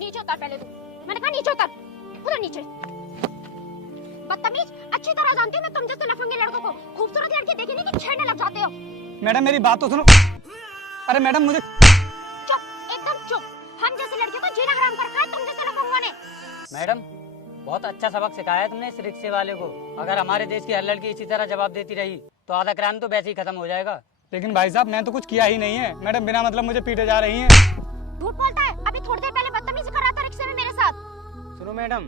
नीचे उतर पहले तू। मैंने कहा नीचे उतर, उधर नीचे। बदतमीज, अच्छी तरह जानती हूँ मैं तुम जैसे लफंगे लड़कों को। खूबसूरत लड़की देखी नहीं कि छेड़ने लग जाते हो। मैडम मेरी बात तो सुनो। अरे मैडम मुझे। चुप, एकदम चुप। हम जैसे लड़कियों को जीना हराम कर रखा है तुम जैसे लफंगों ने। मैडम बहुत अच्छा सबक सिखाया है तुमने इस रिक्शे वाले को। अगर हमारे देश की हर लड़की इसी तरह जवाब देती रही तो आधा क्राइम तो वैसे ही खत्म हो जाएगा। लेकिन भाई साहब मैं तो कुछ किया ही नहीं है। मैडम बिना मतलब मुझे पीटे जा रही हैं। झूठ बोलता है, अभी थोड़ी देर पहले बदतमीजी कर रहा था रिक्शे में मेरे साथ। सुनो मैडम,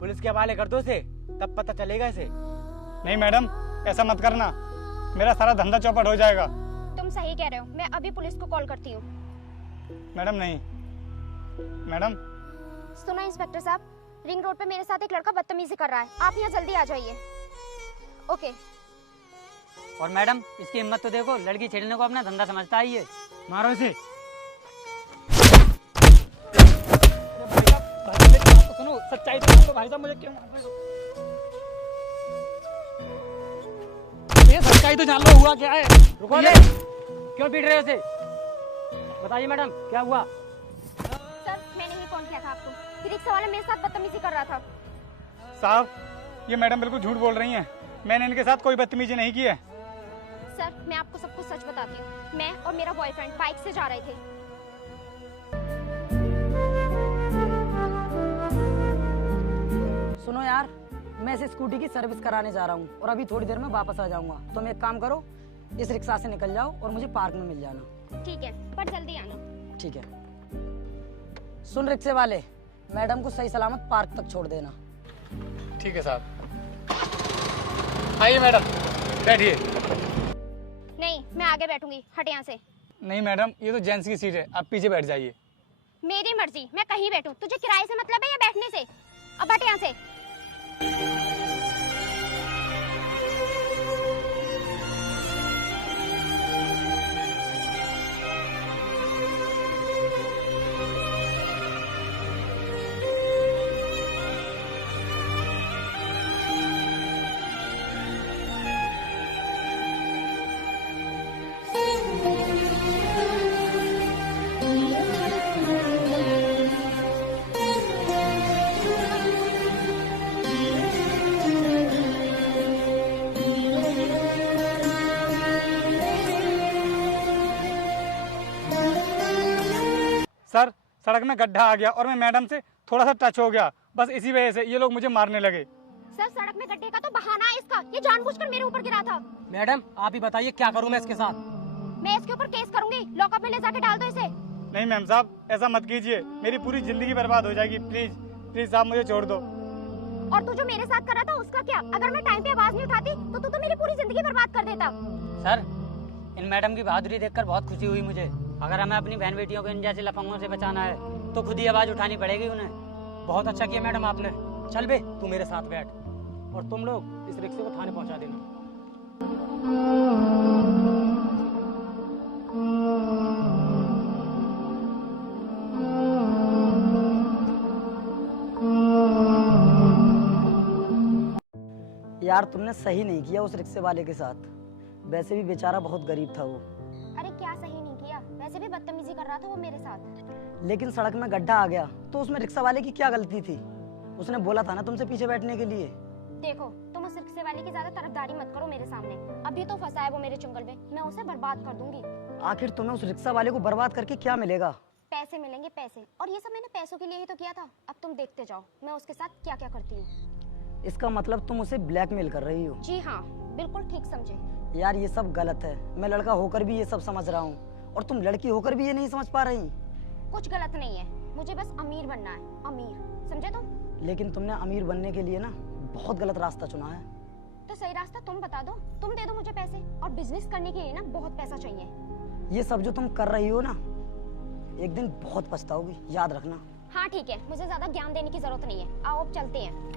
पुलिस के हवाले कर दो इसे, तब पता चलेगा इसे। नहीं मैडम ऐसा मत करना, मेरा सारा धंधा चौपट हो जाएगा। तुम सही कह रहे हो, मैं अभी पुलिस को कॉल करती हूँ। मैडम नहीं। मैडम सुनो इंस्पेक्टर साहब, रिंग रोड पे मेरे साथ एक लड़का बदतमीजी कर रहा है, आप यहाँ जल्दी आ जाइए। ओके। और मैडम इसकी हिम्मत तो देखो, लड़की छेड़ने को अपना धंधा समझता है ये। मारो इसे। तो सुनो, सच्चाई तो भाई साहब मुझे क्यों मार रहे हो? ये सच्चाई तो जान लो हुआ क्या है। रुको ले, क्यों पीट रहे हो उसे? बताइए मैडम क्या हुआ? सर मैंने ही फोन किया था आपको कि रिक्शा वाला मेरे साथ बदतमीजी कर रहा था। साहब ये मैडम बिल्कुल झूठ बोल रही हैं। मैंने इनके साथ कोई बदतमीजी नहीं की है। सर मैं आपको सब कुछ सच बताती हूँ। मैं और मेरा बॉयफ्रेंड बाइक से जा रहे थे। सुनो यार, मैं इस स्कूटी की सर्विस कराने जा रहा हूँ और अभी थोड़ी देर में वापस आ जाऊंगा। तुम एक काम करो, इस रिक्शा से निकल जाओ और मुझे पार्क में मिल जाना। ठीक है, पर जल्दी आना। ठीक है। सुन रिक्शे वाले, मैडम को सही सलामत पार्क तक छोड़ देना। ठीक है साहब। आइए मैडम बैठिए। नहीं मैं आगे बैठूंगी, हट यहाँ से। नहीं मैडम ये तो जेंट्स की सीट है, आप पीछे बैठ जाइए। मेरी मर्जी, मैं कहीं बैठूं। तुझे किराए से मतलब है या बैठने से? अब हट यहाँ से। सर सड़क में गड्ढा आ गया और मैं मैडम से थोड़ा सा टच हो गया, बस इसी वजह से ये लोग मुझे मारने लगे। सर सड़क में गड्ढे का तो बहाना है इसका, ये जानबूझकर मेरे ऊपर गिरा था। मैडम आप ही बताइए क्या करूँ मैं इसके साथ? मैं इसके ऊपर केस करूंगी, लॉकअप में ले जाके डाल दो इसे। नहीं मैम साहब ऐसा मत कीजिए, मेरी पूरी जिंदगी बर्बाद हो जाएगी। प्लीज प्लीज साहब मुझे छोड़ दो। और तू जो मेरे साथ कर रहा था उसका क्या? अगर मैं टाइम पे आवाज नहीं उठाती तो तू मेरी पूरी जिंदगी बर्बाद कर देता। सर इन मैडम की बहादुरी देखकर बहुत खुशी हुई मुझे। अगर हमें अपनी बहन बेटियों को इन जैसे लफंगों से बचाना है तो खुद ही आवाज उठानी पड़ेगी उन्हें। बहुत अच्छा किया मैडम आपने। चल बे तू मेरे साथ बैठ और तुम लोग इस रिक्शे को थाने पहुंचा देना। यार तुमने सही नहीं किया उस रिक्शे वाले के साथ। वैसे भी बेचारा बहुत गरीब था वो। अरे क्या सही नहीं किया, वैसे भी बदतमीजी कर रहा था वो मेरे साथ। लेकिन सड़क में गड्ढा आ गया तो उसमें रिक्शा वाले की क्या गलती थी? उसने बोला था ना तुमसे पीछे बैठने के लिए। देखो तुम उस रिक्शे वाले की ज्यादा तरफदारी मत करो मेरे सामने। अभी तो फंसा है वो मेरे चुंगल में, मैं उसे बर्बाद कर दूंगी। आखिर तुम्हें उस रिक्शा वाले को बर्बाद करके क्या मिलेगा? पैसे मिलेंगे पैसे, और ये सब मैंने पैसों के लिए ही तो किया था। अब तुम देखते जाओ मैं उसके साथ क्या क्या करती हूँ। इसका मतलब तुम उसे ब्लैकमेल कर रही हो? जी हाँ बिल्कुल ठीक समझे। यार ये सब गलत है। मैं लड़का होकर भी ये सब समझ रहा हूँ और तुम लड़की होकर भी ये नहीं समझ पा रही। कुछ गलत नहीं है, मुझे बस अमीर बनना है, अमीर, समझे तुम? लेकिन तुमने अमीर बनने के लिए ना बहुत गलत रास्ता चुना है। तो सही रास्ता तुम बता दो, तुम दे दो मुझे पैसे। और बिजनेस करने के लिए ना बहुत पैसा चाहिए। ये सब जो तुम कर रही हो ना, एक दिन बहुत पछताओगी, याद रखना। हाँ ठीक है, मुझे ज्यादा ज्ञान देने की जरूरत नहीं है। आओ अब चलते हैं।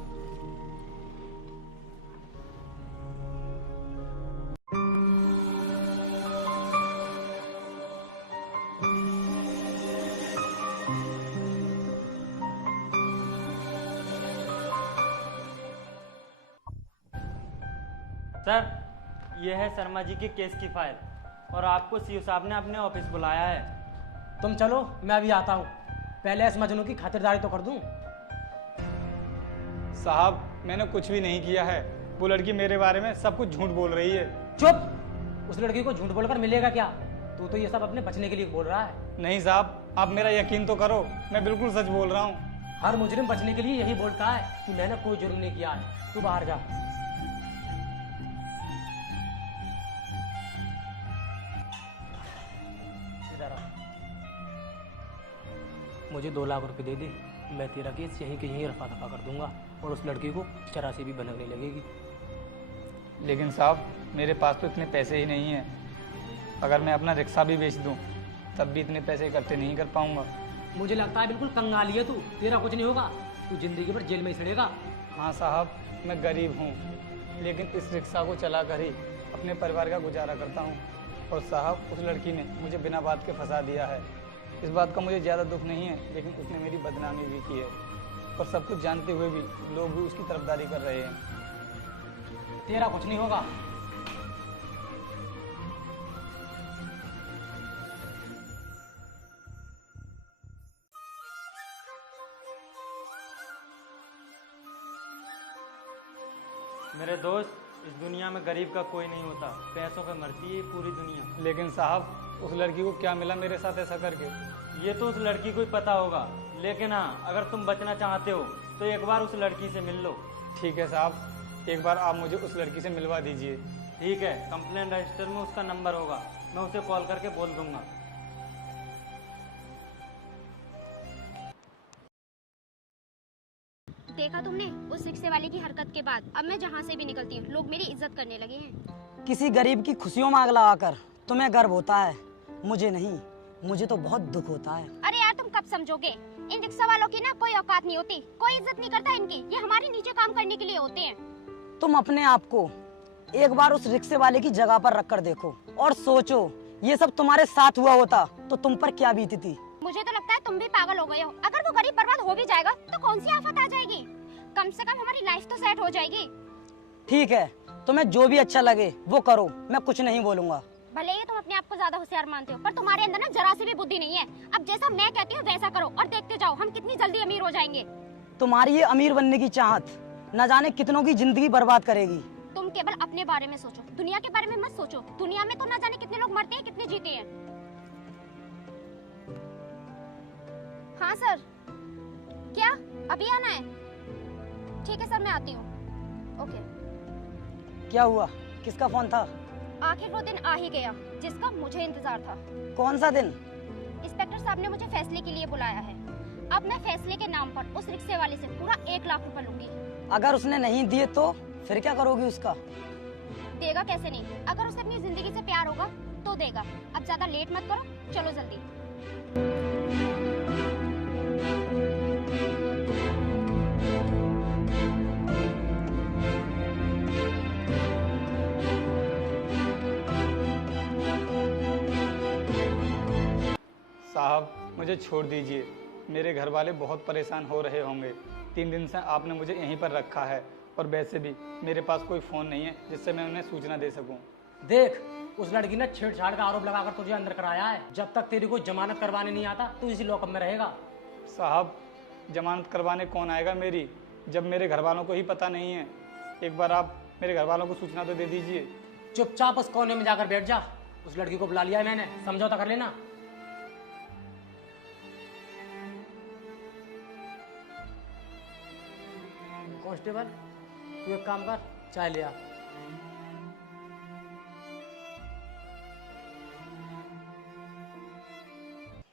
सर ये है शर्मा जी के केस की फाइल और आपको सीओ साहब ने अपने ऑफिस बुलाया है। तुम चलो मैं अभी आता हूँ। पहले इस मजनू की खातिरदारी तो कर दूं। साहब मैंने कुछ भी नहीं किया है, वो लड़की मेरे बारे में सब कुछ झूठ बोल रही है। चुप! उस लड़की को झूठ बोलकर मिलेगा क्या? तू तो ये सब अपने बचने के लिए बोल रहा है। नहीं साहब, आप मेरा यकीन तो करो, मैं बिल्कुल सच बोल रहा हूँ। हर मुजरिम बचने के लिए यही बोलता है कि मैंने कोई जुर्म नहीं किया है। तू बाहर जा। इधर आ। मुझे 2 लाख रुपए दे दे, मैं तेरा केस यहीं के यहीं रफा दफा कर दूंगा और उस लड़की को चरासी भी बनने लगेगी। लेकिन साहब मेरे पास तो इतने पैसे ही नहीं हैं। अगर मैं अपना रिक्शा भी बेच दूं तब भी इतने पैसे इकट्ठे नहीं कर पाऊंगा। मुझे लगता है बिल्कुल कंगाली है तू, तेरा कुछ नहीं होगा, तू जिंदगी भर जेल में ही सड़ेगा। हाँ साहब, मैं गरीब हूँ, लेकिन इस रिक्शा को चला कर ही अपने परिवार का गुजारा करता हूँ। और साहब उस लड़की ने मुझे बिना बात के फंसा दिया है। इस बात का मुझे ज़्यादा दुख नहीं है, लेकिन उसने मेरी बदनामी भी की है और सब कुछ जानते हुए भी लोग भी उसकी तरफदारी कर रहे हैं। तेरा कुछ नहीं होगा। मेरे दोस्त, इस दुनिया में गरीब का कोई नहीं होता, पैसों पे मरती है पूरी दुनिया। लेकिन साहब उस लड़की को क्या मिला मेरे साथ ऐसा करके? ये तो उस लड़की को ही पता होगा, लेकिन हाँ, अगर तुम बचना चाहते हो तो एक बार उस लड़की से मिल लो। ठीक है साहब, एक बार आप मुझे उस लड़की से मिलवा दीजिए। ठीक है, कंप्लेन रजिस्टर में उसका नंबर होगा, मैं उसे कॉल करके बोल दूंगा। देखा तुमने उस रिक्शे वाले की हरकत के बाद अब मैं जहाँ से भी निकलती हूँ लोग मेरी इज्जत करने लगे हैं। किसी गरीब की खुशियों में आग लगाकर तुम्हें गर्व होता है, मुझे नहीं। मुझे तो बहुत दुख होता है। अरे यार तुम कब समझोगे? इन रिक्शा वालों की ना कोई औकात नहीं होती, कोई इज्जत नहीं करता इनकी। ये हमारे नीचे काम करने के लिए होते हैं। तुम अपने आप को एक बार उस रिक्शे वाले की जगह पर रख कर देखो और सोचो, ये सब तुम्हारे साथ हुआ होता तो तुम पर क्या बीती थी। मुझे तो लगता है तुम भी पागल हो गए हो। अगर वो गरीब बर्बाद हो भी जाएगा तो कौन सी आफत आ जाएगी? कम से कम हमारी लाइफ तो सेट हो जाएगी। ठीक है, तुम्हें जो भी अच्छा लगे वो करो, मैं कुछ नहीं बोलूंगा। भले ही तुम अपने आप को ज्यादा होशियार मानते हो, पर तुम्हारे अंदर ना जरा सी भी बुद्धि नहीं है। अब जैसा मैं कहती हूँ वैसा करो और देखते जाओ हम कितनी जल्दी अमीर हो जाएंगे। तुम्हारी ये अमीर बनने की चाहत न जाने कितनों की जिंदगी बर्बाद करेगी। तुम केवल अपने बारे में सोचो, दुनिया के बारे में मत सोचो। दुनिया में तो न जाने कितने लोग मरते हैं, कितने जीते हैं। हाँ सर, क्या अभी आना है? ठीक है सर, मैं आती हूँ। ओके। क्या हुआ? किसका फोन था? आखिर वो दिन आ ही गया जिसका मुझे इंतजार था। कौन सा दिन? इंस्पेक्टर साहब ने मुझे फैसले के लिए बुलाया है। अब मैं फैसले के नाम पर उस रिक्शे वाले से पूरा 1 लाख रुपए लूंगी। अगर उसने नहीं दिए तो फिर क्या करोगी उसका? देगा कैसे नहीं? अगर उसे अपनी जिंदगी से प्यार होगा तो देगा। अब ज्यादा लेट मत करो, चलो जल्दी। साहब मुझे छोड़ दीजिए, मेरे घर वाले बहुत परेशान हो रहे होंगे। 3 दिन से आपने मुझे यहीं पर रखा है और वैसे भी मेरे पास कोई फ़ोन नहीं है जिससे मैं उन्हें सूचना दे सकूं। देख, उस लड़की ने छेड़छाड़ का आरोप लगाकर तुझे अंदर कराया है। जब तक तेरी कोई जमानत करवाने नहीं आता तू इसी लॉकअप में रहेगा। साहब जमानत करवाने कौन आएगा मेरी, जब मेरे घर वालों को ही पता नहीं है। एक बार आप मेरे घर वालों को सूचना तो दे दीजिए। चुपचाप उस कोने में जाकर बैठ जा। उस लड़की को बुला लिया है मैंने, समझौता कर लेना। कांस्टेबल, तू एक काम कर, चाय ले आ।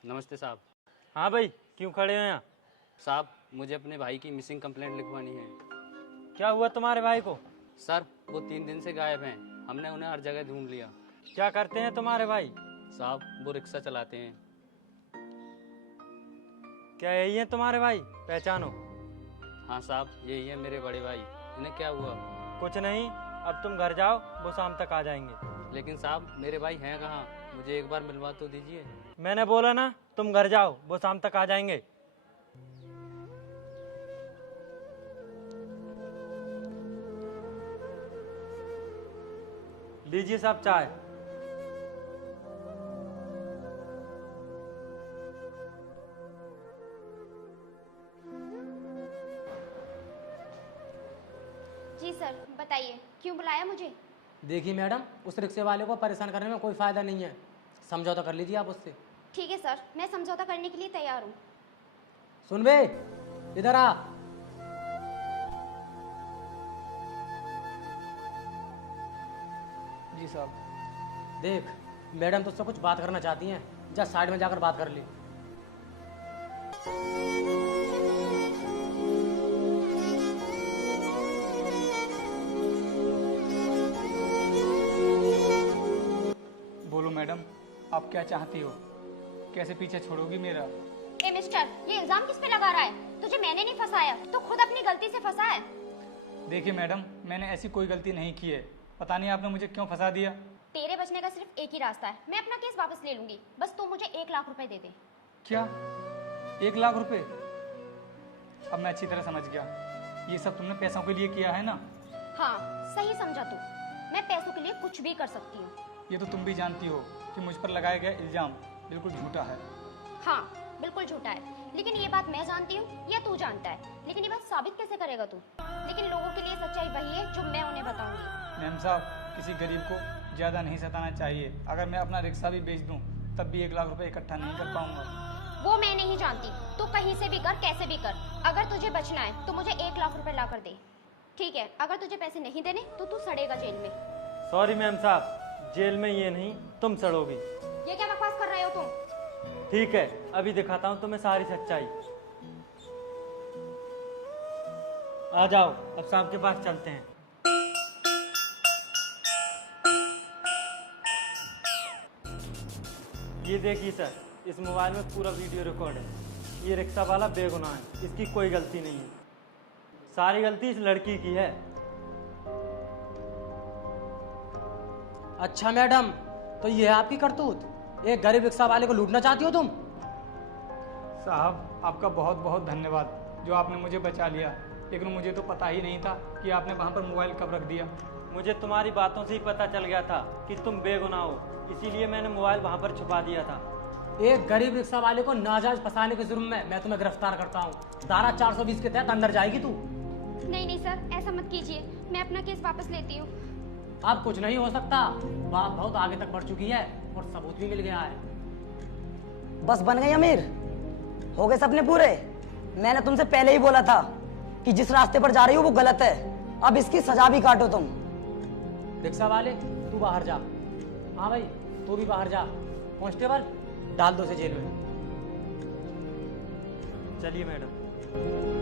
नमस्ते साहब। हाँ भाई, क्यों खड़े हो यहाँ? साहब मुझे अपने भाई की मिसिंग कंप्लेंट लिखवानी है। क्या हुआ तुम्हारे भाई को? सर वो 3 दिन से गायब हैं, हमने उन्हें हर जगह ढूंढ लिया। क्या करते हैं तुम्हारे भाई? साहब वो रिक्शा चलाते हैं। क्या यही है तुम्हारे भाई? पहचानो। हाँ साहब यही है मेरे बड़े भाई। इन्हें क्या हुआ? कुछ नहीं, अब तुम घर जाओ, वो शाम तक आ जाएंगे। लेकिन साहब मेरे भाई हैं कहाँ? मुझे एक बार मिलवा तो दीजिए। मैंने बोला ना तुम घर जाओ, वो शाम तक आ जाएंगे। लीजिए साहब चाय। जी सर, बताइए क्यों बुलाया मुझे? देखिए मैडम, उस रिक्शे वाले को परेशान करने में कोई फ़ायदा नहीं है, समझौता कर लीजिए आप उससे। ठीक है सर, मैं समझौता करने के लिए तैयार हूँ। सुन बे, इधर आ। जी साहब। देख, मैडम तुझसे कुछ बात करना चाहती हैं, जा साइड में जाकर बात कर ले। बोलो मैडम, आप क्या चाहती हो? कैसे पीछे छोड़ोगी मेरा? ए मिस्टर, ये इल्जाम किस पे लगा रहा है? तुझे मैंने नहीं फंसाया, तो खुद अपनी गलती से फंसा है। देखिए मैडम, मैंने ऐसी कोई गलती नहीं की है। पता नहीं आपने मुझे क्यों फंसा दिया। तेरे बचने का सिर्फ एक ही रास्ता है, मैं अपना केस वापस ले लूंगी, बस तू मुझे 1 लाख रुपए दे दे। क्या 1 लाख रुपए? अब मैं अच्छी तरह समझ गया, ये सब तुमने पैसों के लिए किया है ना? हाँ, सही समझा तू। मैं पैसों के लिए कुछ भी कर सकती हूँ। ये तो तुम भी जानती हो कि मुझ पर लगाया गया इल्जाम बिल्कुल झूठा है। हाँ, बिल्कुल झूठा है, लेकिन ये बात मैं जानती हूँ या तू जानता है? लेकिन ये बात साबित कैसे करेगा तू? लेकिन लोगों के लिए सच्चाई वही है जो मैं उन्हें बताऊंगी। मैम साहब, किसी गरीब को ज़्यादा नहीं सताना चाहिए। अगर मैं अपना रिक्शा भी बेच दूं, तब भी 1 लाख रुपए इकट्ठा नहीं कर पाऊंगा। वो मैं नहीं जानती, तू कहीं से भी कर, कैसे भी कर। अगर तुझे बचना है तो मुझे 1 लाख रुपए ला कर दे। ठीक है, अगर तुझे पैसे नहीं देने तो तू सड़ेगा जेल में। सॉरी मैम साहब, जेल में ये नहीं, तुम सड़ोगी। ये क्या बकवास कर रहे हो तुम? ठीक है, अभी दिखाता हूँ तुम्हें सारी सच्चाई। आ जाओ, अब साहब के पास चलते हैं। ये देखिए सर, इस मोबाइल में पूरा वीडियो रिकॉर्ड है। ये रिक्शा वाला बेगुनाह है, इसकी कोई गलती नहीं है। सारी गलती इस लड़की की है। अच्छा मैडम, तो ये है आपकी करतूत? एक गरीब रिक्शा वाले को लूटना चाहती हो तुम? साहब, आपका बहुत बहुत धन्यवाद जो आपने मुझे बचा लिया, लेकिन मुझे तो पता ही नहीं था कि आपने वहाँ पर मोबाइल कब रख दिया। मुझे तुम्हारी बातों से ही पता चल गया था कि तुम बेगुनाह हो, इसीलिए मैंने मोबाइल वहाँ पर छुपा दिया था। एक गरीब रिक्शा वाले को नाजायज फंसाने के जुर्म में मैं तुम्हें गिरफ्तार करता हूँ। धारा 420 के तहत अंदर जाएगी तू। नहीं नहीं सर, ऐसा मत कीजिए, मैं अपना केस वापस लेती हूँ। अब कुछ नहीं हो सकता, बात बहुत आगे तक बढ़ चुकी है और सबूत भी मिल गया है। बस बन गई अमीर, हो गए सपने पूरे। मैंने तुमसे पहले ही बोला था कि जिस रास्ते पर जा रही हो वो गलत है। अब इसकी सजा भी काटो तुम। रिक्शा वाले, तू बाहर जा। हाँ भाई, तू भी बाहर जा। कांस्टेबल, डाल दो उसे जेल में। चलिए मैडम।